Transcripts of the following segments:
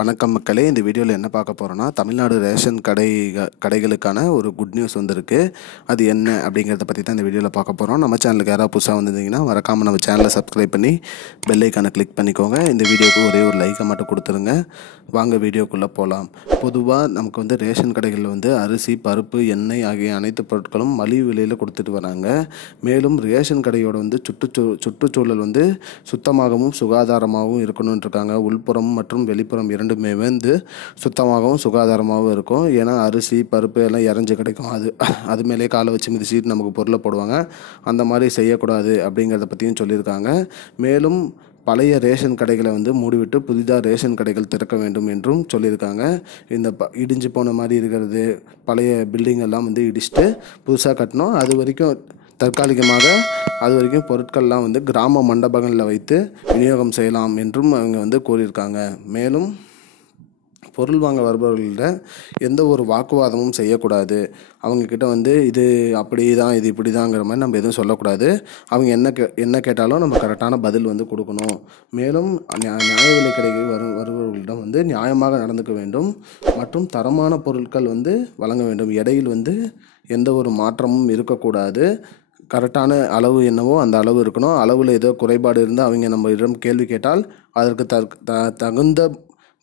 வணக்கம் மக்களே, இந்த வீடியோவில் என்ன பார்க்க போகிறோன்னா, தமிழ்நாடு ரேஷன் கடைகளுக்கான ஒரு குட் நியூஸ் வந்திருக்கு. அது என்ன அப்படிங்கிறத பற்றி தான் இந்த வீடியோவில் பார்க்க போகிறோம். நம்ம சேனலுக்கு யாராவது புதுசாக வந்திருந்தீங்கன்னா மறக்காமல் நம்ம சேனலை சப்ஸ்கிரைப் பண்ணி பெல் ஐக்கானை கிளிக் பண்ணிக்கோங்க. இந்த வீடியோவுக்கு ஒரே ஒரு லைக்கை மட்டும் கொடுத்துருங்க. வாங்க வீடியோக்குள்ளே போகலாம். பொதுவாக நமக்கு ரேஷன் கடைகளில் அரிசி, பருப்பு, எண்ணெய் ஆகிய அனைத்து பொருட்களும் மலிவு விலையில் கொடுத்துட்டு வராங்க. மேலும் ரேஷன் கடையோட சுற்றுச்சூழல் சுத்தமாகவும் சுகாதாரமாகவும் இருக்கணும்னு இருக்காங்க. உள்புறம் மற்றும் வெளிப்புறம் இரண்டுமே சுத்தமாகவும் சுகாதாரமாகவும் இருக்கும். ஏன்னா அரிசி, பருப்பு எல்லாம் இறஞ்சி கிடைக்கும். அது மேலே காலை வச்சு மிதிச்சிட்டு நமக்கு பொருளை போடுவாங்க. அந்த மாதிரி செய்யக்கூடாது அப்படிங்கிறத பற்றியும் சொல்லியிருக்காங்க. மேலும் பழைய ரேஷன் கடைகளை மூடிவிட்டு புதிதாக ரேஷன் கடைகள் திறக்க வேண்டும் என்றும் சொல்லியிருக்காங்க. இந்த இடிஞ்சு போன மாதிரி இருக்கிறது பழைய பில்டிங் எல்லாம் இடிச்சுட்டு புதுசாக கட்டணும். அது வரைக்கும் தற்காலிகமாக பொருட்கள்லாம் கிராம மண்டபங்களில் வைத்து விநியோகம் செய்யலாம் என்றும் அவங்க கூறியிருக்காங்க. மேலும் பொருள் வாங்க வருபவர்கள்ட்ட எந்த ஒரு வாக்குவாதமும் செய்யக்கூடாது. அவங்கக்கிட்ட இது அப்படி தான், இது இப்படி தாங்கிற மாதிரி நம்ம எதுவும் சொல்லக்கூடாது. அவங்க என்ன கேட்டாலும் நம்ம கரெக்டான பதில் கொடுக்கணும். மேலும் நியாய விலை கடைக்கு வருபவர்களிடம் நியாயமாக நடந்துக்க வேண்டும் மற்றும் தரமான பொருட்கள் வழங்க வேண்டும். எடையில் எந்த ஒரு மாற்றமும் இருக்கக்கூடாது. கரெக்டான அளவு என்னவோ அந்த அளவு இருக்கணும். அளவில் ஏதோ குறைபாடு இருந்தால் அவங்க நம்ம இடம் கேள்வி கேட்டால் அதற்கு தகுந்த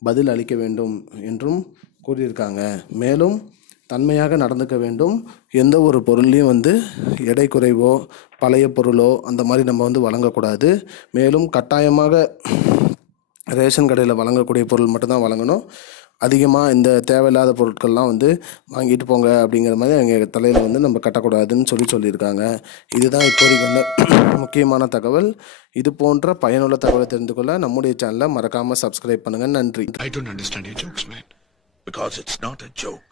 பதில் அளிக்க வேண்டும் என்றும் கூறியிருக்காங்க. மேலும் தன்மையாக நடந்துக்க வேண்டும். எந்த ஒரு பொருளையும் எடை குறைவோ பழைய பொருளோ அந்த மாதிரி நம்ம வழங்கக்கூடாது. மேலும் கட்டாயமாக ரேஷன் கடையில் வழங்கக்கூடிய பொருள் மட்டும்தான் வழங்கணும். அதிகமாக இந்த தேவையில்லாத பொருட்கள்லாம் வாங்கிட்டு போங்க அப்படிங்கிற மாதிரி அவங்க தலையில் நம்ம கட்டக்கூடாதுன்னு சொல்லியிருக்காங்க. இதுதான் இப்போதைக்கு முக்கியமான தகவல். இது போன்ற பயனுள்ள தகவலை தெரிந்து கொள்ள நம்முடைய சேனலை மறக்காமல் சப்ஸ்கிரைப் பண்ணுங்கள். நன்றி. I don't understand your jokes, man. Because it's not a joke.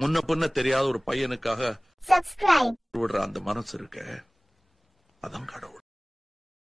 முன்ன பின்ன தெரியாத ஒரு பையனுக்காக விடுற அந்த மனசு இருக்க, அதான் கடவுள்.